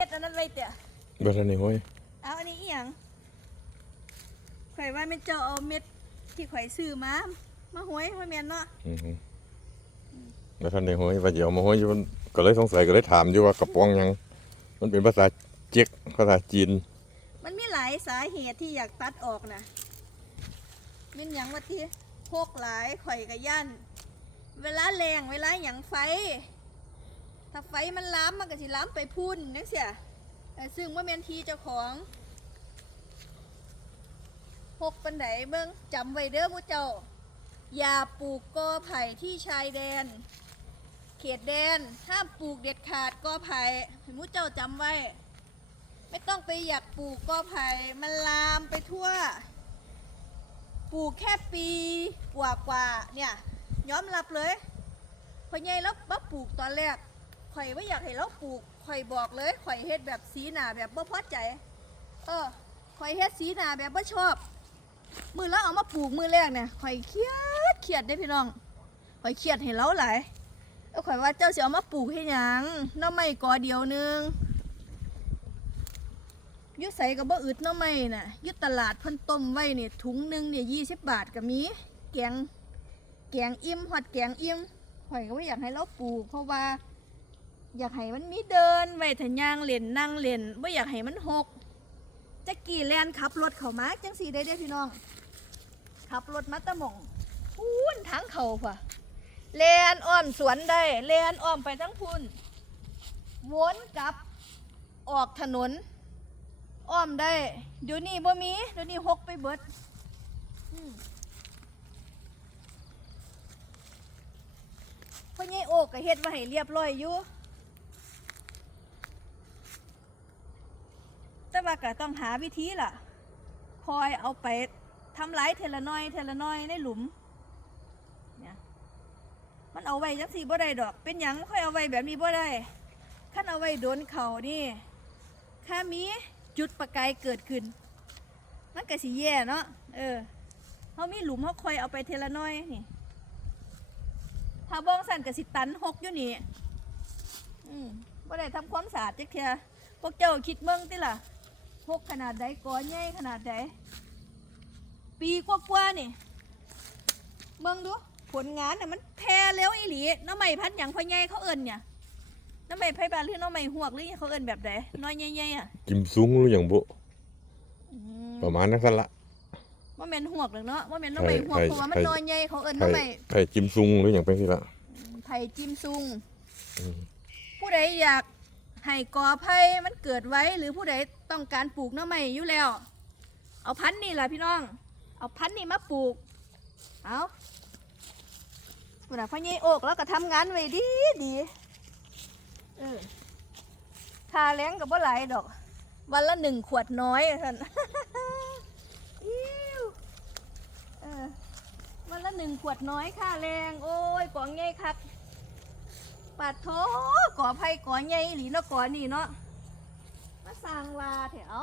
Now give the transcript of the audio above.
เฮ็ดอันนั้นไว้เตะบ่ทันได้ห้อยเอาอันนี้อีหยังข่อยว่าแม่นเจ้าเอาเม็ดที่ข่อยซื้อมา มาห้อยมาแม่นเนาะอือฮึบ่ทันได้ห้อยว่าสิเอามาห้อยอยู่มันก็เลยสงสัยก็เลยถามอยู่ว่ากระป๋องหยัง มันเป็นภาษาเจ๊กภาษาจีน มันมีหลายสาเหตุที่อยากตัดออกนะแม่นหยังว่าที่พกหลายข่อยกับย่านเวลาแรงเวลาหยังไฟ ถ้าไฟมันล้ามมันก็สิล้ามไปพุ่นนังเสียซึ่งว่าแมนทีเจ้าของพกปันไดเบิ่งจำไว้เด้อผู้เจ้า อย่าปลูกกอไผ่ที่ชายแดน เขตแดนห้ามปลูกเด็ดขาดกอไผ่ให้ผู้เจ้าจำไว้ ไม่ต้องไปอยากปลูกกอไผ่มันลามไปทั่ว ปลูกแค่ปีกว่ากว่าๆเนี่ยยอมรับเลยพอใหญ่แล้วมาปลูกตอนแรก ข่อยว่อยากให้เราปลูกข่อยบอกเลยข่อยเฮ็ดแบบสีหนาแบบบ่พอใจ เออข่อยเฮ็ดสีหนาแบบบ่ชอบ มือแล้วเอามาปลูกมือแรกเนี่ยข่อยเครียดเครียดได้พี่น้องข่อยเครียดให้เราหลายแล้วข่อยว่าเจ้าสิเอามาปลูกให้หยังน้ำไม่กอเดียวหนึงอยุใส่กับบ่อึดนาะไม่น่ะอยุตลาดพิ่นต้มไว้เนี่ยถุงหนึ่งเนี่ยยี่สิบบาทก็มีแกงแกงอิ่มฮอดแกงอิ่มข่อยก็ว่อยากให้เราปลูกเพราะว่า อยากให้มันมีเดินไว้ถ้าย่างเล่นนั่งเล่นบ่อยากให้มันหกจะกี่แลนขับรถเข้ามาจังสีได้เด้พี่น้อง ขับรถมาตะหมองพูนทางเขาป่ะแลนอ้อมสวนได้แลนอ้อมไปทั้งพุ่นวนกลับออกถนน อ้อมได้เดี๋ยวนี้บ่มีเดี๋ยวนี้หกไปเบิดพ่อใหญ่โอกก็เฮ็ดมาให้เรียบร้อยอยู่ แต่ว่าก็ต้องหาวิธีล่ะ คอยเอาไปทำร้ายเทละน้อยเทละน้อยในหลุม เนี่ย มันเอาไว้จังสี่บ่ได้ดอก เป็นหยังค่อยเอาไว้แบบนี้บ่ได้ขั้นเอาไว้โดนเขานี่ถ้ามีจุดประกายเกิดขึ้น มันก็สิแย่เนาะ เออเขามีหลุมเขาคอยเอาไปเทละน้อยนี่ ถ้าบ้องสั่นก็สิตันหกอยู่นี่ อืมบ่ได้ทำความสะอาดจักเทียพวกเจ้าคิดเมืองติล่ะ หกขนาดใดก้อนใหญ่ขนาดใดปีกว่าๆนี่เมืองดูผลงานน่ะมันแพร่เร็วอีหลีน้ำใหม่พันอย่างพ่อใหญ่เขาเอิ้นเนี่ยน้ำใหม่ไผ่บานหรือน้ำใหม่หวกหรือเขาเอิ้นแบบใดน้อยใหญ่ๆอะกิมซุงหรือหยังบ่อืมประมาณนั้นซั่นละว่าแม่นหวกหรือเนาะว่าแม่นน้ำใหม่หวกไผ่เพราะว่ามันไผ่น้อยใหญ่เขาเอิ้นไผ่น้ำใหม่ไผ่กิมซุงหรือหยังไปสิละไผ่จิ้มซุงอืมผู้ใดอยาก ให้กอไผ่มันเกิดไว้หรือผู้ใดต้องการปลูกน้ำใหม่อยู่แล้ว เอาพันธุ์นี่แหละพี่น้อง เอาพันธุ์นี่มาปลูก เอาเวลาพ่อใหญ่โอกแล้วก็ทำงานไว้ดีดีเออทาแล้งกับบ่หลายดอก วันละหนึ่งขวดน้อยท่าน อิ๊วเออวันละหนึ่งขวดน้อยค่าแรง โอ้ยกองใหญ่คัก ปาดโถก่อไผ่ก่อใหญ่หลีเนาะก่อนี่เนาะมาสร้างว่าแถว